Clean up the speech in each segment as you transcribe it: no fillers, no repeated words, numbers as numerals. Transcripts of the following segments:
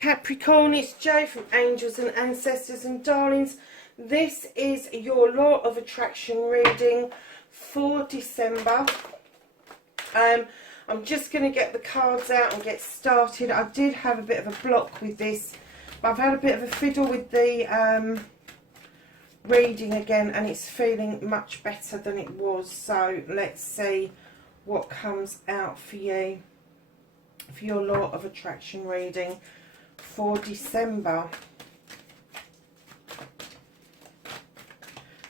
Capricorn, it's Jo from Angels and Ancestors and Darlings. This is your Law of Attraction reading for December. I'm just going to get the cards out and get started. I did have a bit of a block with this, but I've had a bit of a fiddle with the reading again, and it's feeling much better than it was. So let's see what comes out for you for your Law of Attraction reading for December.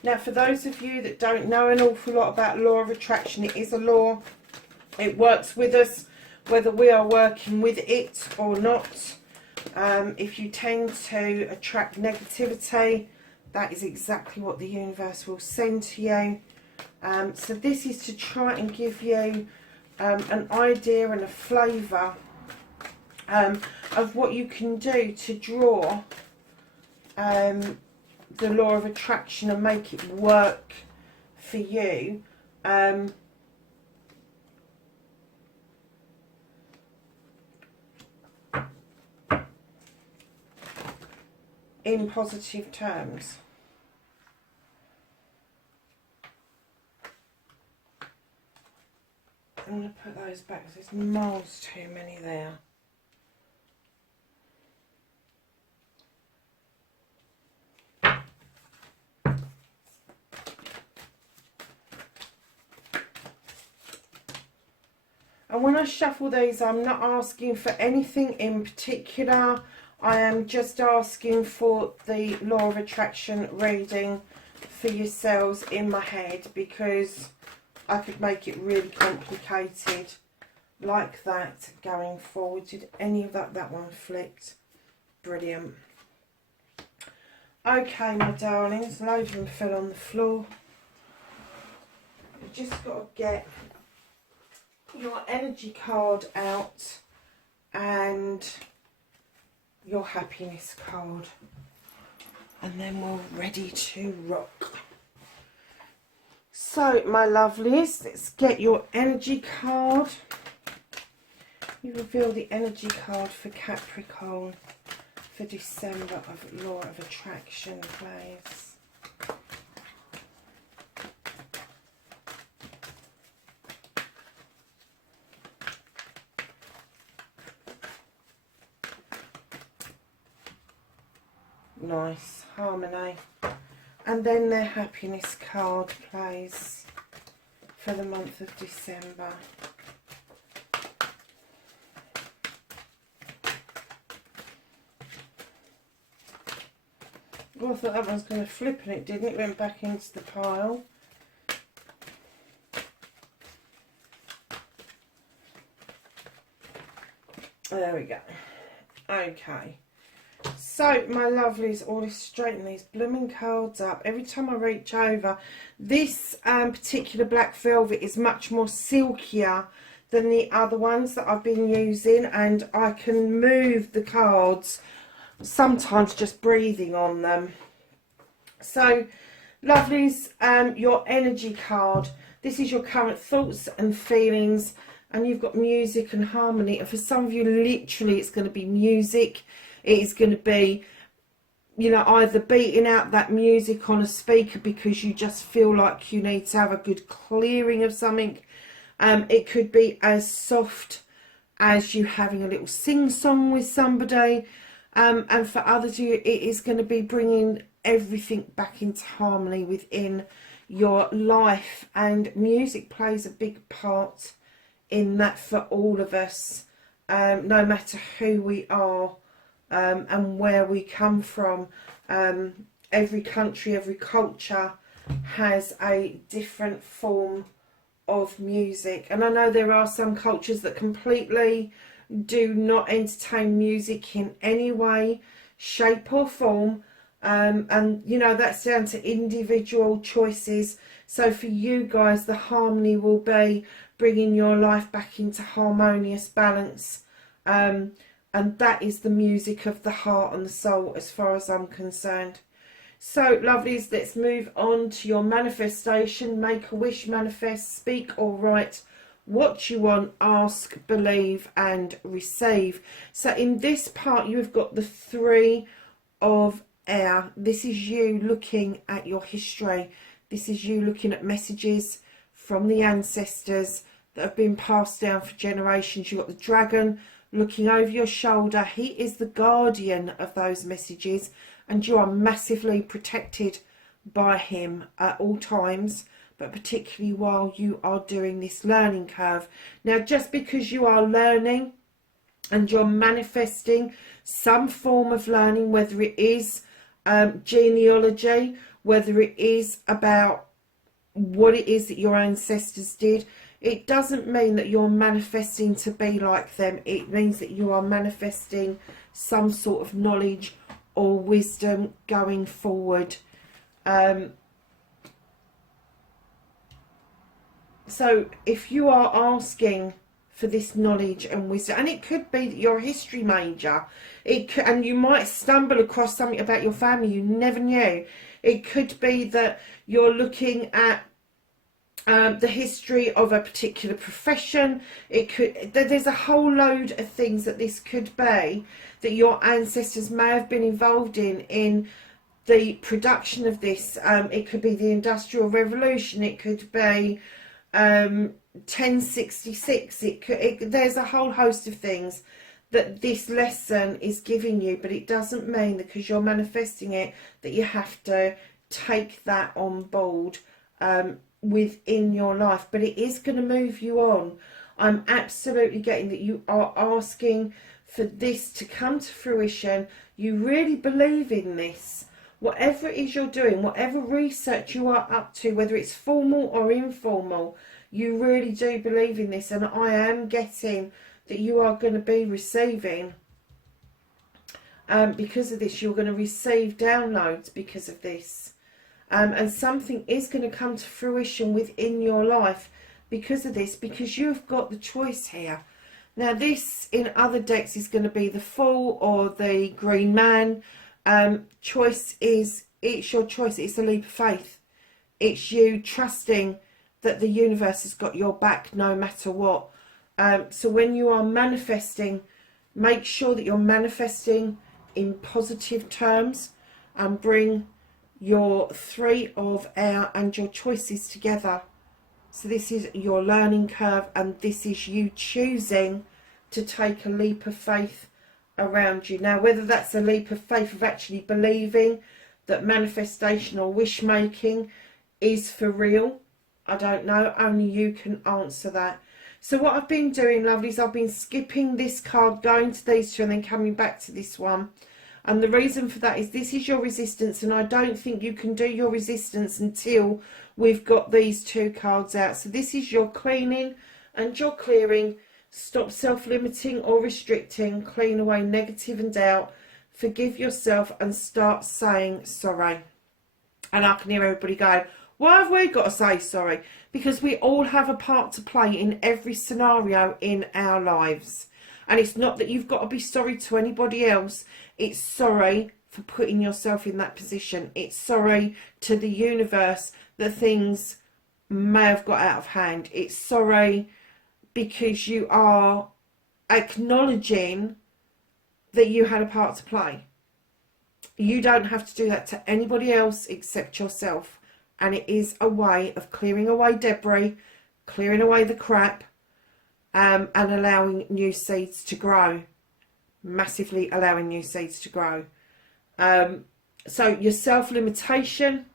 Now, for those of you that don't know an awful lot about Law of Attraction, it is a law. It works with us whether we are working with it or not. If you tend to attract negativity, that is exactly what the universe will send to you. So this is to try and give you an idea and a flavour of what you can do to draw the Law of Attraction and make it work for you. In positive terms. I'm going to put those back because there's miles too many there. And when I shuffle these, I'm not asking for anything in particular. I am just asking for the Law of Attraction reading for yourselves in my head, because I could make it really complicated like that going forward. Did any of that one flicked? Brilliant. Okay, my darlings, loads of them fell on the floor. You've just got to get your energy card out and your happiness card, and then we're ready to rock. So, my lovelies, let's get your energy card. You reveal the energy card for Capricorn for December of Law of Attraction, please. Nice, harmony. And then their happiness card, please, for the month of December. Oh, I thought that one's going to flip and it didn't. It went back into the pile. There we go. Okay. So, my lovelies, always straighten these blooming cards up. Every time I reach over, this particular black velvet is much more silkier than the other ones that I've been using, and I can move the cards, sometimes just breathing on them. So, lovelies, your energy card. This is your current thoughts and feelings, and you've got music and harmony. And for some of you, literally, it's going to be music. It is going to be, you know, either beating out that music on a speaker because you just feel like you need to have a good clearing of something. It could be as soft as you having a little sing-song with somebody. And for others, it is going to be bringing everything back into harmony within your life. And music plays a big part in that for all of us, no matter who we are. And where we come from. Every country, every culture has a different form of music, and I know there are some cultures that completely do not entertain music in any way, shape or form, and you know, that's down to individual choices. So for you guys, the harmony will be bringing your life back into harmonious balance. And that is the music of the heart and the soul as far as I'm concerned. So, lovelies, let's move on to your manifestation. Make a wish, manifest, speak or write what you want, ask, believe and receive. So in this part you've got the 3 of air. This is you looking at your history. This is you looking at messages from the ancestors that have been passed down for generations. You've got the dragon looking over your shoulder. He is the guardian of those messages, and you are massively protected by him at all times, but particularly while you are doing this learning curve. Now, just because you are learning and you're manifesting some form of learning, whether it is genealogy, whether it is about what it is that your ancestors did, it doesn't mean that you're manifesting to be like them. It means that you are manifesting some sort of knowledge or wisdom going forward. So if you are asking for this knowledge and wisdom, and it could be that you're a history major, and you might stumble across something about your family you never knew. It could be that you're looking at the history of a particular profession. There's a whole load of things that this could be, that your ancestors may have been involved in the production of this. It could be the Industrial Revolution. It could be 1066. There's a whole host of things that this lesson is giving you, but it doesn't mean that because you're manifesting it that you have to take that on board within your life. But it is going to move you on. I'm absolutely getting that you are asking for this to come to fruition. You really believe in this. Whatever it is you're doing, whatever research you are up to, whether it's formal or informal, you really do believe in this. And I am getting that you are going to be receiving, because of this, you're going to receive downloads because of this. And something is going to come to fruition within your life because of this, because you've got the choice here. Now this in other decks is going to be the Fool or the Green Man. Choice is, it's your choice. It's a leap of faith. It's you trusting that the universe has got your back no matter what. So when you are manifesting, make sure that you're manifesting in positive terms, and bring your 3 of air and your choices together. So this is your learning curve, and this is you choosing to take a leap of faith around you. Now, whether that's a leap of faith of actually believing that manifestation or wish making is for real, I don't know. Only you can answer that. So what I've been doing, lovelies, I've been skipping this card, going to these 2 and then coming back to this one. And the reason for that is this is your resistance, and I don't think you can do your resistance until we've got these 2 cards out. So this is your cleaning and your clearing. Stop self-limiting or restricting. Clean away negative and doubt. Forgive yourself and start saying sorry. And I can hear everybody going, why have we got to say sorry? Because we all have a part to play in every scenario in our lives. And it's not that you've got to be sorry to anybody else. It's sorry for putting yourself in that position. It's sorry to the universe that things may have got out of hand. It's sorry because you are acknowledging that you had a part to play. You don't have to do that to anybody else except yourself. And it is a way of clearing away debris, clearing away the crap, and allowing new seeds to grow. Massively allowing new seeds to grow. So your self-limitation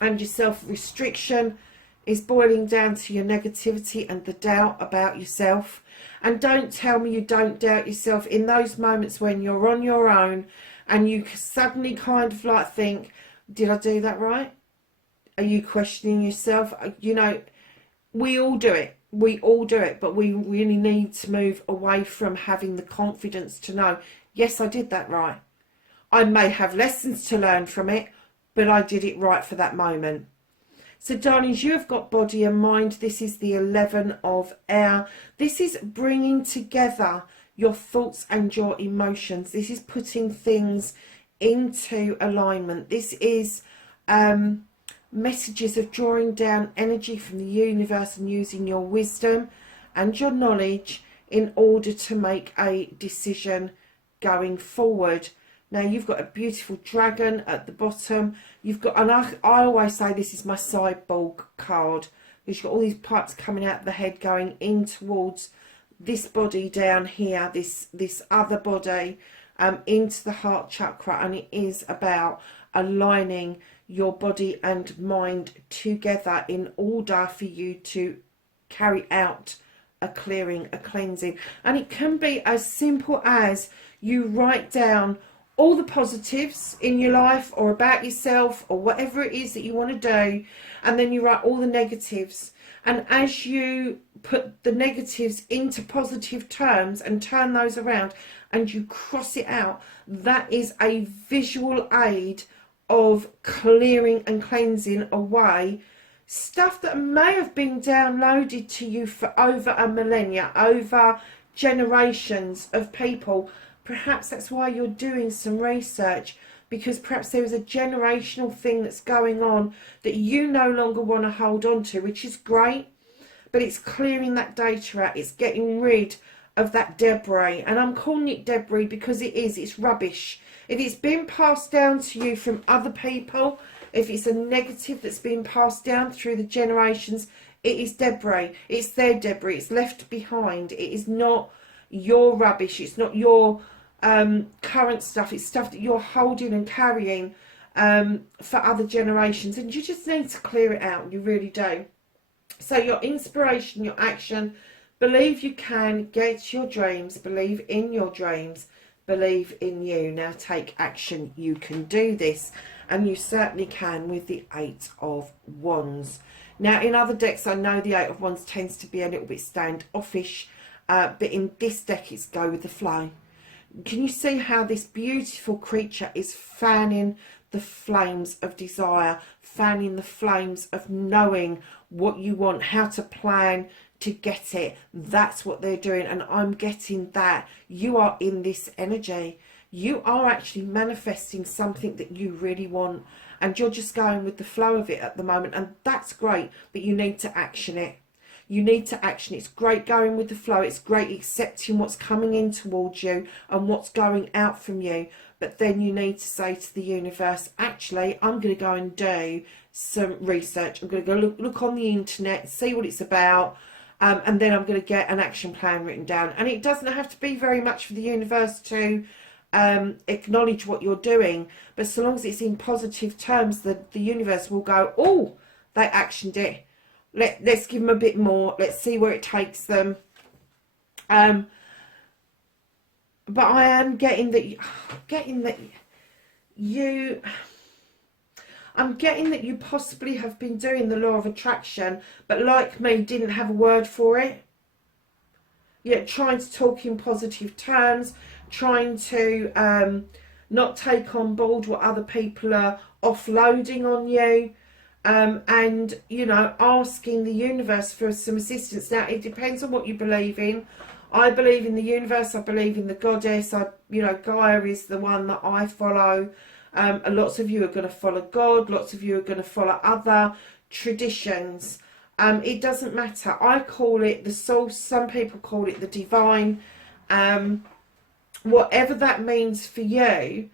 and your self-restriction is boiling down to your negativity and the doubt about yourself. And don't tell me you don't doubt yourself in those moments when you're on your own and you suddenly kind of like think, did I do that right? Are you questioning yourself? You know, we all do it. We all do it, but we really need to move away from having the confidence to know, yes, I did that right. I may have lessons to learn from it, but I did it right for that moment. So, darlings, you have got body and mind. This is the 11 of air. This is bringing together your thoughts and your emotions. This is putting things into alignment. This is messages of drawing down energy from the universe and using your wisdom and your knowledge in order to make a decision going forward. Now you've got a beautiful dragon at the bottom. You've got, and I always say this is my sideboard card, because you've got all these pipes coming out of the head going in towards this body down here, this other body, into the heart chakra, and it is about aligning your body and mind together in order for you to carry out a clearing, a cleansing. And it can be as simple as you write down all the positives in your life or about yourself or whatever it is that you want to do, and then you write all the negatives. And as you put the negatives into positive terms and turn those around and you cross it out, that is a visual aid of clearing and cleansing away stuff that may have been downloaded to you for over a millennia, over generations of people. Perhaps that's why you're doing some research, because perhaps there is a generational thing that's going on that you no longer want to hold on to, which is great, but it's clearing that data out. It's getting rid of that debris, and I'm calling it debris because it's rubbish. If it's been passed down to you from other people, if it's a negative that's been passed down through the generations, it is debris. It's their debris. It's left behind. It is not your rubbish. It's not your current stuff. It's stuff that you're holding and carrying for other generations, and you just need to clear it out. You really do. So your inspiration, your action, believe you can get your dreams, believe in your dreams, believe in you. Now take action. You can do this, and you certainly can with the Eight of Wands. Now in other decks, I know the Eight of Wands tends to be a little bit standoffish, but in this deck it's go with the flow. Can you see how this beautiful creature is fanning the flames of desire, fanning the flames of knowing what you want, how to plan to get it? That's what they're doing, and I'm getting that. You are in this energy. You are actually manifesting something that you really want, and you're just going with the flow of it at the moment, and that's great, but you need to action it. You need to action. It's great going with the flow. It's great accepting what's coming in towards you and what's going out from you. But then you need to say to the universe, actually, I'm going to go and do some research. I'm going to go look on the internet, see what it's about. And then I'm going to get an action plan written down. And it doesn't have to be very much for the universe to acknowledge what you're doing. But so long as it's in positive terms, the universe will go, oh, they actioned it. Let's give them a bit more. Let's see where it takes them. But I am getting that. I'm getting that you possibly have been doing the law of attraction, but like me, didn't have a word for it. Yet trying to talk in positive terms, trying to not take on board what other people are offloading on you. And, you know, asking the universe for some assistance. Now, it depends on what you believe in. I believe in the universe. I believe in the goddess. Gaia is the one that I follow. Lots of you are going to follow God. Lots of you are going to follow other traditions. It doesn't matter. I call it the source. Some people call it the divine. Whatever that means for you,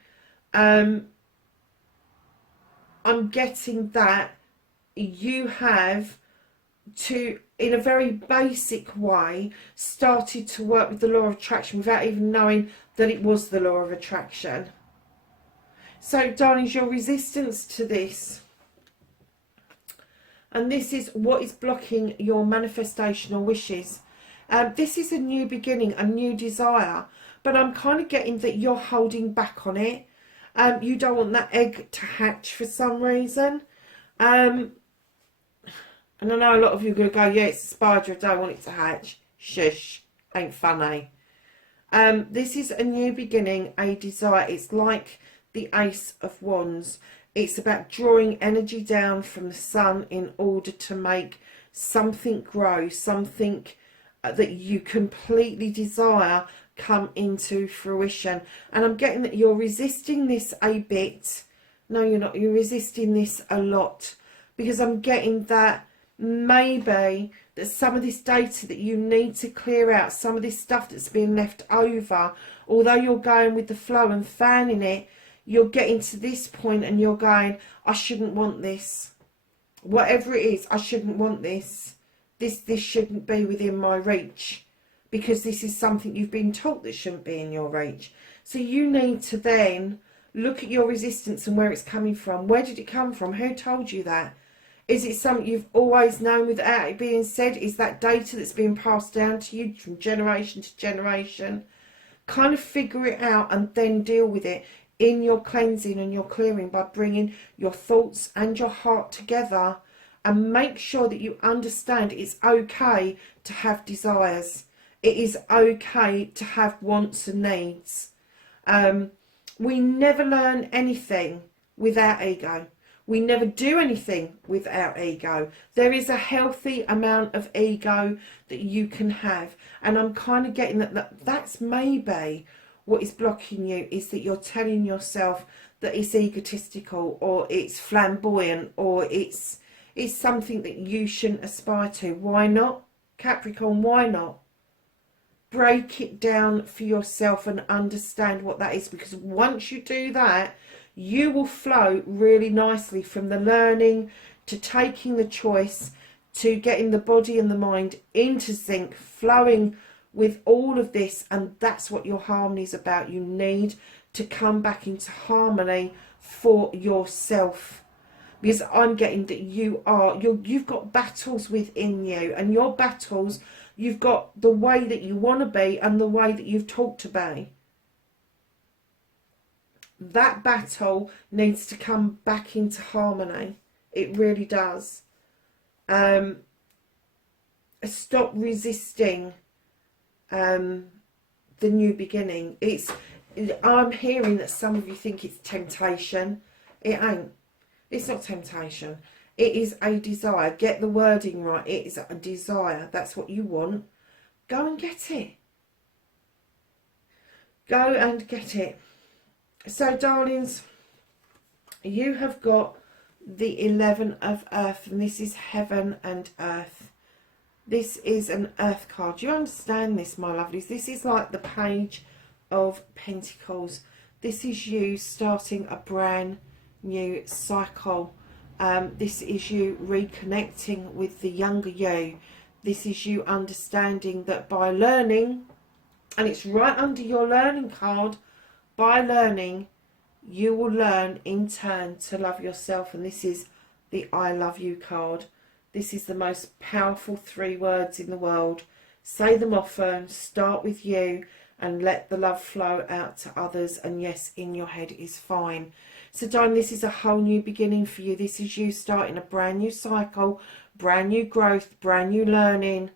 I'm getting that you have to, in a very basic way, started to work with the law of attraction without even knowing that it was the law of attraction. So, darlings, your resistance to this, and this is what is blocking your manifestational wishes. This is a new beginning, a new desire, but I'm kind of getting that you're holding back on it. You don't want that egg to hatch for some reason. And I know a lot of you are going to go, yeah, it's a spider, I don't want it to hatch. Shush, ain't funny. This is a new beginning, a desire. It's like the Ace of Wands. It's about drawing energy down from the sun in order to make something grow, something that you completely desire come into fruition. And I'm getting that you're resisting this a bit. No, you're not. You're resisting this a lot, because I'm getting that maybe some of this data that you need to clear out, some of this stuff that's being left over. Although you're going with the flow and fanning it, you're getting to this point and you're going, I shouldn't want this. Whatever it is, I shouldn't want this. This shouldn't be within my reach, because this is something you've been taught that shouldn't be in your reach. So you need to then look at your resistance and where it's coming from. Where did it come from? Who told you that? Is it something you've always known without it being said? Is that data that's being passed down to you from generation to generation? Kind of figure it out and then deal with it in your cleansing and your clearing by bringing your thoughts and your heart together, and make sure that you understand it's okay to have desires. It is okay to have wants and needs. We never learn anything without ego. We never do anything without ego. There is a healthy amount of ego that you can have. And I'm kind of getting that's maybe what is blocking you, is that you're telling yourself that it's egotistical, or it's flamboyant, or it's something that you shouldn't aspire to. Why not, Capricorn? Why not? Break it down for yourself and understand what that is, because once you do that, you will flow really nicely from the learning to taking the choice to getting the body and the mind into sync, flowing with all of this. And that's what your harmony is about. You need to come back into harmony for yourself, because I'm getting that you've got battles within you, and your battles, you've got the way that you want to be and the way that you've taught to be. That battle needs to come back into harmony. It really does. Stop resisting the new beginning. I'm hearing that some of you think it's temptation. It ain't. It's not temptation. It is a desire. Get the wording right. It is a desire. That's what you want. Go and get it. Go and get it. So, darlings, you have got the 11 of Earth, and this is heaven and earth. This is an earth card. Do you understand this, my lovelies? This is like the Page of Pentacles. This is you starting a brand new cycle. This is you reconnecting with the younger you. This is you understanding that by learning, and it's right under your learning card, by learning, you will learn in turn to love yourself. And this is the I love you card. This is the most powerful 3 words in the world. Say them often, start with you, and let the love flow out to others. And yes, in your head is fine. So, darling, this is a whole new beginning for you. This is you starting a brand new cycle, brand new growth, brand new learning.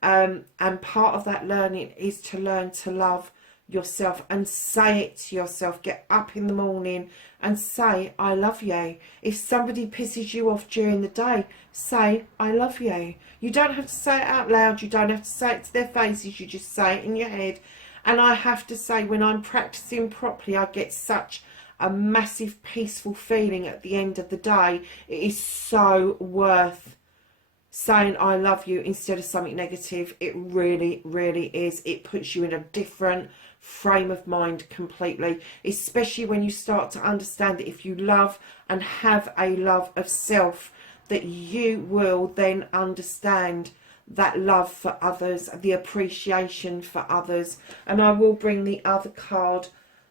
And part of that learning is to learn to love yourself, and say it to yourself. Get up in the morning and say, I love you. If somebody pisses you off during the day, say, I love you. You don't have to say it out loud. You don't have to say it to their faces. You just say it in your head. And I have to say, when I'm practicing properly, I get such a massive peaceful feeling at the end of the day. It is so worth saying I love you instead of something negative. It really, really is. It puts you in a different frame of mind completely, especially when you start to understand that if you love and have a love of self, that you will then understand that love for others, the appreciation for others. And I will bring the other card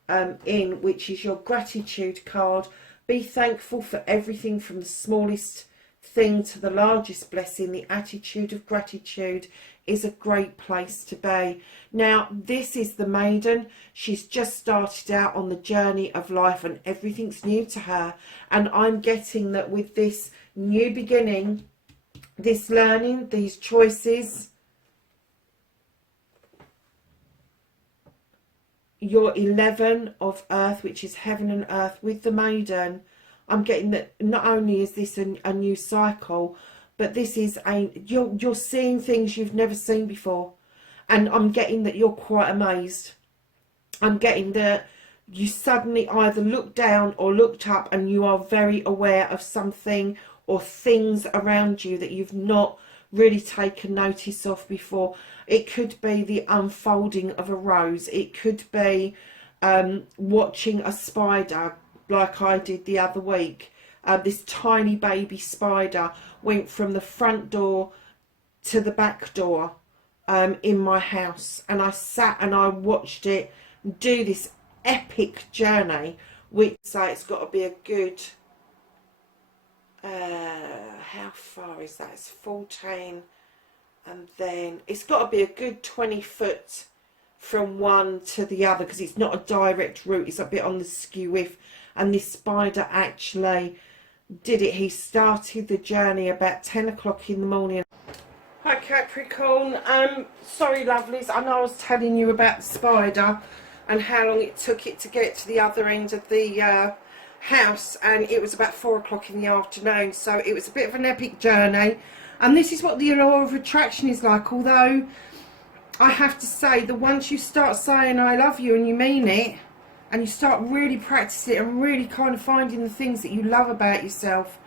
in, which is your gratitude card. Be thankful for everything, from the smallest thing to the largest blessing. The attitude of gratitude is a great place to be. Now, this is the maiden. She's just started out on the journey of life and everything's new to her. And I'm getting that with this new beginning, this learning, these choices, your 11 of Earth, which is heaven and earth, with the maiden, I'm getting that not only is this a new cycle, but this is you're seeing things you've never seen before. And I'm getting that you're quite amazed. I'm getting that you suddenly either looked down or looked up, and you are very aware of something or things around you that you've not really taken notice of before. It could be the unfolding of a rose. It could be watching a spider like I did the other week. This tiny baby spider went from the front door to the back door in my house, and I sat and I watched it do this epic journey, which, so it's got to be a good how far is that? It's 14, and then it's got to be a good 20 foot from one to the other, because it's not a direct route, it's a bit on the skew with. And this spider actually did it. He started the journey about 10 o'clock in the morning. Hi Capricorn, sorry lovelies, I know I was telling you about the spider and how long it took it to get to the other end of the house, and it was about 4 o'clock in the afternoon, so it was a bit of an epic journey. And this is what the law of attraction is like, although I have to say that once you start saying I love you and you mean it, and you start really practicing it and really kind of finding the things that you love about yourself,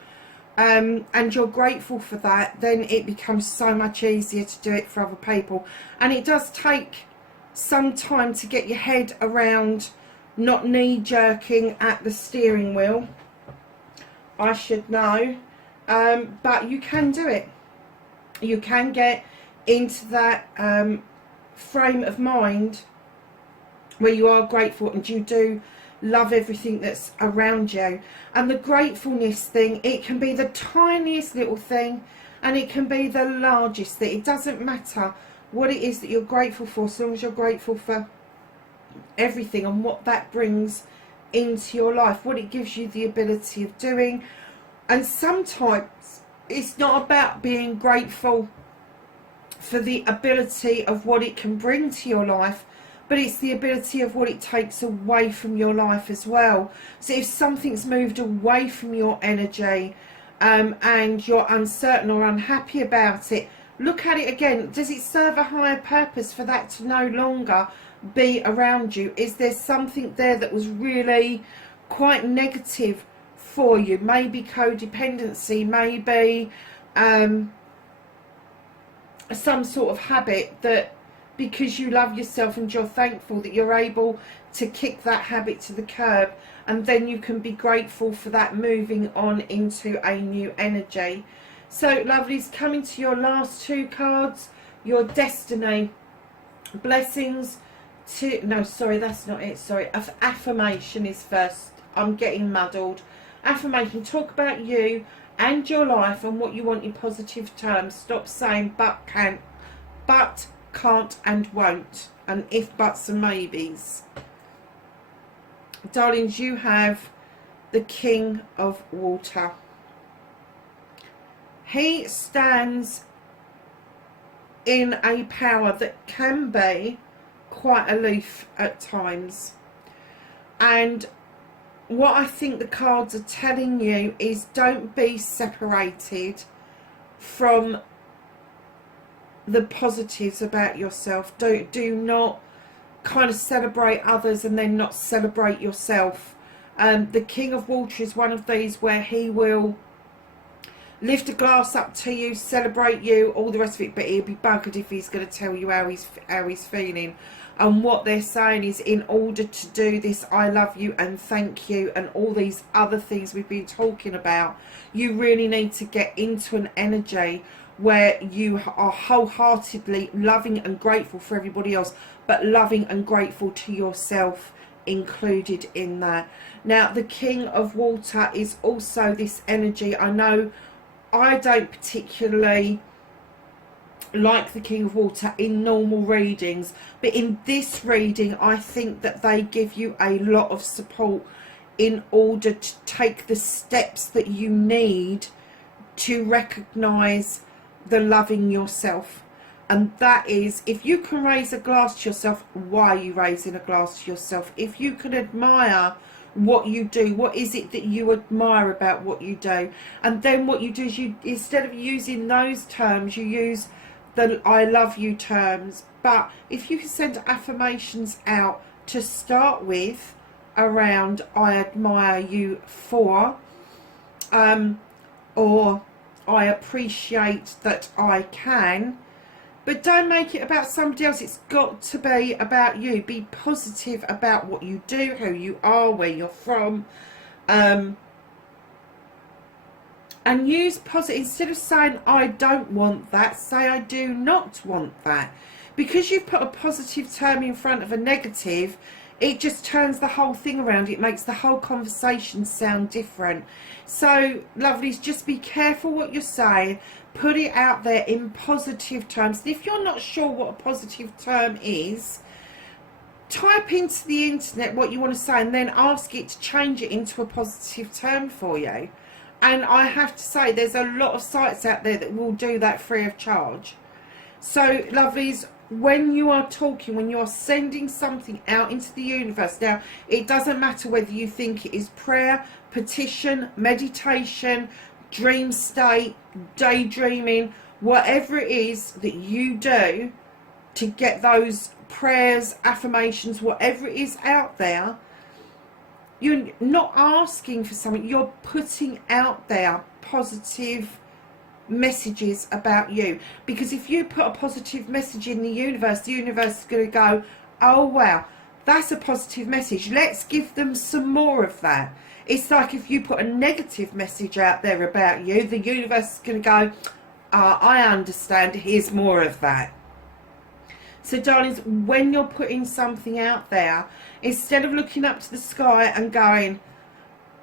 and you're grateful for that, then it becomes so much easier to do it for other people. And it does take some time to get your head around not knee-jerking at the steering wheel, I should know, but you can do it. You can get into that frame of mind where you are grateful and you do love everything that's around you. And the gratefulness thing, it can be the tiniest little thing and it can be the largest thing. It doesn't matter what it is that you're grateful for, as long as you're grateful for everything and what that brings into your life, what it gives you the ability of doing. And sometimes it's not about being grateful for the ability of what it can bring to your life, but it's the ability of what it takes away from your life as well. So if something's moved away from your energy and you're uncertain or unhappy about it, look at it again. Does it serve a higher purpose for that to no longer be around you? Is there something there that was really quite negative for you? Maybe codependency, maybe some sort of habit that, because you love yourself and you're thankful, that you're able to kick that habit to the curb, and then you can be grateful for that moving on into a new energy. So lovelies, coming to your last two cards, your destiny, blessings to, no sorry, that's not it, sorry, affirmation is first. I'm getting muddled. Affirmation, talk about you and your life and what you want in positive terms. Stop saying but, can't, and won't, and if, buts and maybes. Darlings, you have the King of Water. He stands in a power that can be quite aloof at times, and what I think the cards are telling you is don't be separated from the positives about yourself. Do not kind of celebrate others and then not celebrate yourself. The King of Water is one of these where he will lift a glass up to you, celebrate you, all the rest of it, but he'll be buggered if he's going to tell you how he's feeling. And what they're saying is, in order to do this I love you and thank you and all these other things we've been talking about, you really need to get into an energy where you are wholeheartedly loving and grateful for everybody else, but loving and grateful to yourself included in that. Now, the King of Water is also this energy. I know I don't particularly like the King of Water in normal readings, but in this reading I think that they give you a lot of support in order to take the steps that you need to recognize the loving yourself. And that is, if you can raise a glass to yourself, why are you raising a glass to yourself? If you can admire what you do, what is it that you admire about what you do? And then what you do is, you, instead of using those terms, you use the I love you terms. But if you can send affirmations out to start with around I admire you for, or I appreciate that I can. But don't make it about somebody else. It's got to be about you. Be positive about what you do, who you are, where you're from. And use positive. Instead of saying, I don't want that, say, I do not want that. Because you've put a positive term in front of a negative, it just turns the whole thing around. It makes the whole conversation sound different. So, lovelies, just be careful what you're saying. Put it out there in positive terms. And if you're not sure what a positive term is, type into the internet what you want to say and then ask it to change it into a positive term for you. And I have to say, there's a lot of sites out there that will do that free of charge. So, lovelies, when you are talking, when you are sending something out into the universe, now, it doesn't matter whether you think it is prayer, petition, meditation, dream state, daydreaming, whatever it is that you do to get those prayers, affirmations, whatever it is out there, you're not asking for something, you're putting out there positive messages about you. Because if you put a positive message in the universe is going to go, oh wow, that's a positive message, let's give them some more of that. It's like if you put a negative message out there about you, the universe is going to go, I understand, here's more of that. So, darlings, when you're putting something out there, instead of looking up to the sky and going,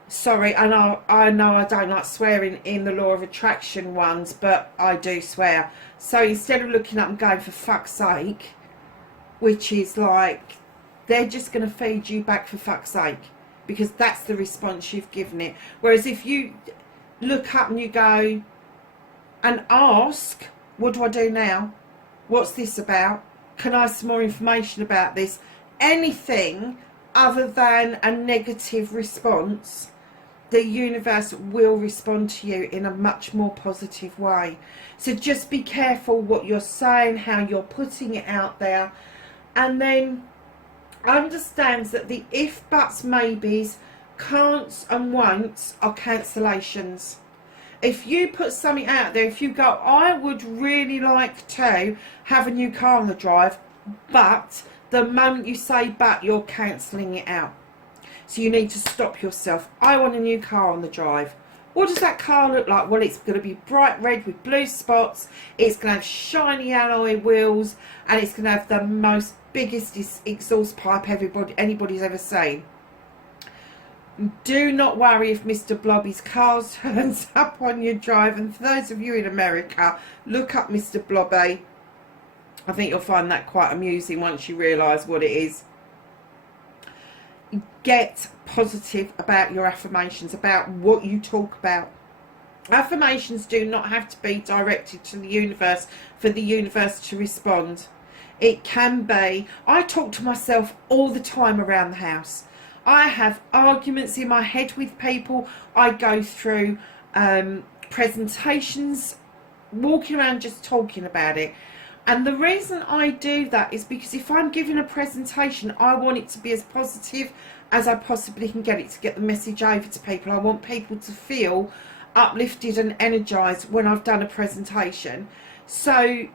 sorry, I know I don't like swearing in the law of attraction ones, but I do swear. So instead of looking up and going, for fuck's sake, which is like, they're just going to feed you back, for fuck's sake, because that's the response you've given it. Whereas if you look up and you go and ask, what do I do now? What's this about? Can I have some more information about this? Anything other than a negative response, the universe will respond to you in a much more positive way. So just be careful what you're saying, how you're putting it out there, and then understand that the if, buts, maybes, can'ts and won'ts are cancellations. If you put something out there, if you go, I would really like to have a new car on the drive, but the moment you say but, you're cancelling it out. So you need to stop yourself. I want a new car on the drive. What does that car look like? Well, it's going to be bright red with blue spots. It's going to have shiny alloy wheels, and it's going to have the most biggest exhaust pipe anybody's ever seen. Do not worry if Mr. Blobby's car turns up on your drive. And for those of you in America, look up Mr. Blobby. I think you'll find that quite amusing once you realise what it is. Get positive about your affirmations, about what you talk about. Affirmations do not have to be directed to the universe for the universe to respond. It can be. I talk to myself all the time around the house. I have arguments in my head with people. I go through presentations, walking around just talking about it. And the reason I do that is because if I'm giving a presentation, I want it to be as positive as I possibly can get it, to get the message over to people. I want people to feel uplifted and energized when I've done a presentation. So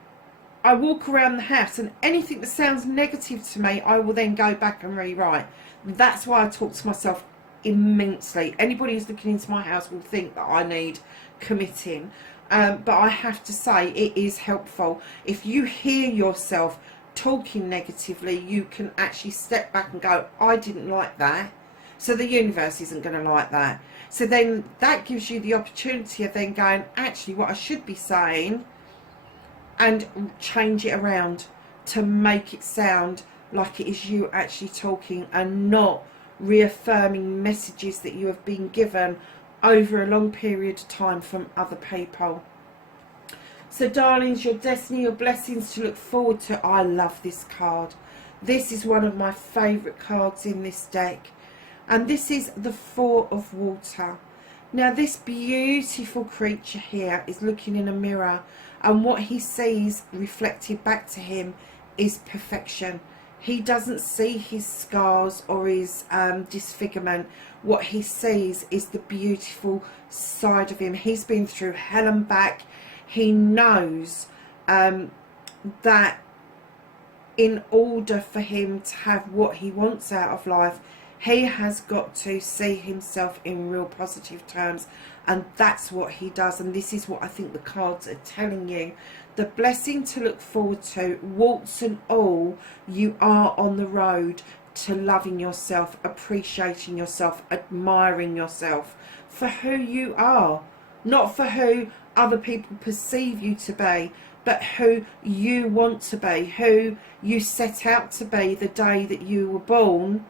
I walk around the house, and anything that sounds negative to me, I will then go back and rewrite. That's why I talk to myself immensely. Anybody who's looking into my house will think that I need committing. But I have to say, it is helpful. If you hear yourself talking negatively, you can actually step back and go, I didn't like that, so the universe isn't going to like that. So then that gives you the opportunity of then going, actually what I should be saying, and change it around to make it sound like it is you actually talking, and not reaffirming messages that you have been given over a long period of time from other people. So darlings, your destiny, your blessings to look forward to. I love this card. This is one of my favourite cards in this deck, and this is the Four of Water. Now this beautiful creature here is looking in a mirror, and what he sees reflected back to him is perfection. He doesn't see his scars or his disfigurement. What he sees is the beautiful side of him. He's been through hell and back. He knows that in order for him to have what he wants out of life, he has got to see himself in real positive terms, and that's what he does. And this is what I think the cards are telling you. The blessing to look forward to, warts and all, you are on the road to loving yourself, appreciating yourself, admiring yourself for who you are, not for who other people perceive you to be, but who you want to be, who you set out to be the day that you were born.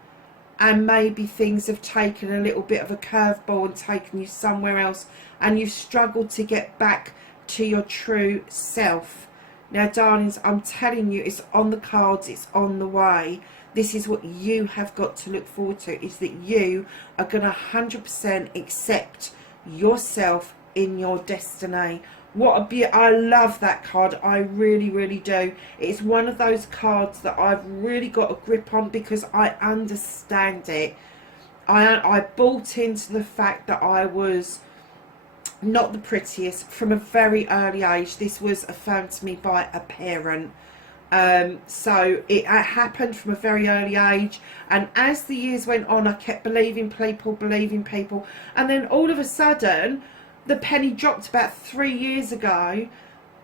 And maybe things have taken a little bit of a curveball and taken you somewhere else, and you've struggled to get back to your true self. Now, darlings, I'm telling you, it's on the cards, it's on the way. This is what you have got to look forward to, is that you are going to 100% accept yourself in your destiny. What a I love that card. I really, really do. It's one of those cards that I've really got a grip on because I understand it. I bought into the fact that I was not the prettiest from a very early age. This was affirmed to me by a parent. So it happened from a very early age, and as the years went on, I kept believing people, and then all of a sudden the penny dropped about 3 years ago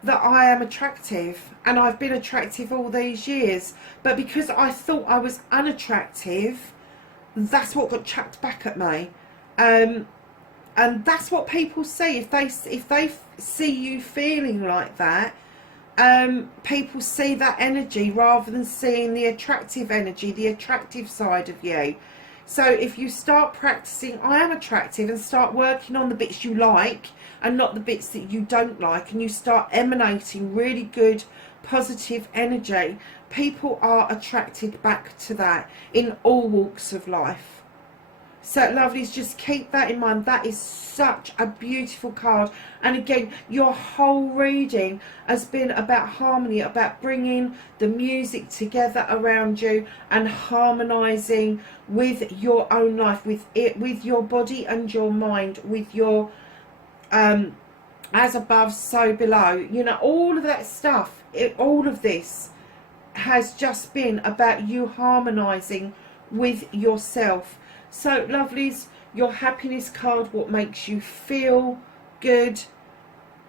that I am attractive, and I've been attractive all these years, but because I thought I was unattractive, that's what got chucked back at me. And that's what people see. If they see you feeling like that, people see that energy rather than seeing the attractive energy, the attractive side of you. So if you start practicing I am attractive and start working on the bits you like and not the bits that you don't like, and you start emanating really good positive energy, people are attracted back to that in all walks of life. So lovelies, just keep that in mind. That is such a beautiful card. And again, your whole reading has been about harmony, about bringing the music together around you and harmonizing with your own life, with it, with your body and your mind, with your as above, so below. You know, all of that stuff, all of this has just been about you harmonizing with yourself. So lovelies, your happiness card, what makes you feel good.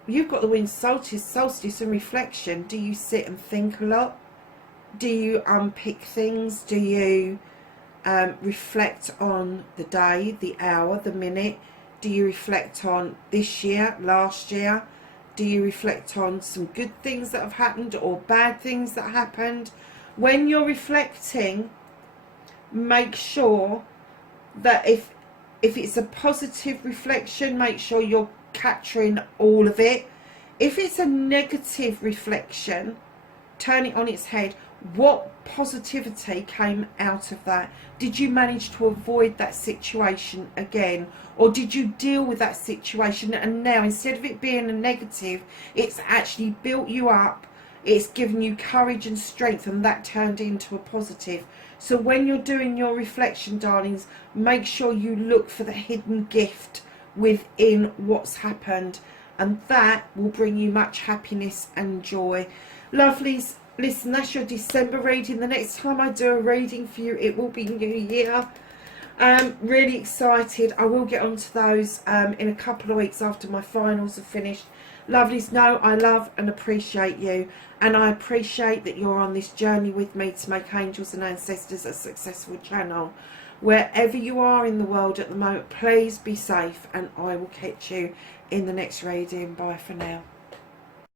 You've got the wind solstice and reflection. Do you sit and think a lot? Do you unpick things? Do you reflect on the day, the hour, the minute? Do you reflect on this year, last year? Do you reflect on some good things that have happened or bad things that happened? When you're reflecting, make sure that if it's a positive reflection, make sure you're capturing all of it. If it's a negative reflection, turn it on its head. What positivity came out of that? Did you manage to avoid that situation again, or did you deal with that situation and now instead of it being a negative, it's actually built you up, it's given you courage and strength, and that turned into a positive? So when you're doing your reflection, darlings, make sure you look for the hidden gift within what's happened, and that will bring you much happiness and joy. Lovelies, listen, that's your December reading. The next time I do a reading for you, it will be New Year. Really excited. I will get onto those in a couple of weeks after my finals are finished. Lovelies, know I love and appreciate you, and I appreciate that you're on this journey with me to make Angels and Ancestors a successful channel. Wherever you are in the world at the moment, please be safe, and I will catch you in the next reading. Bye for now.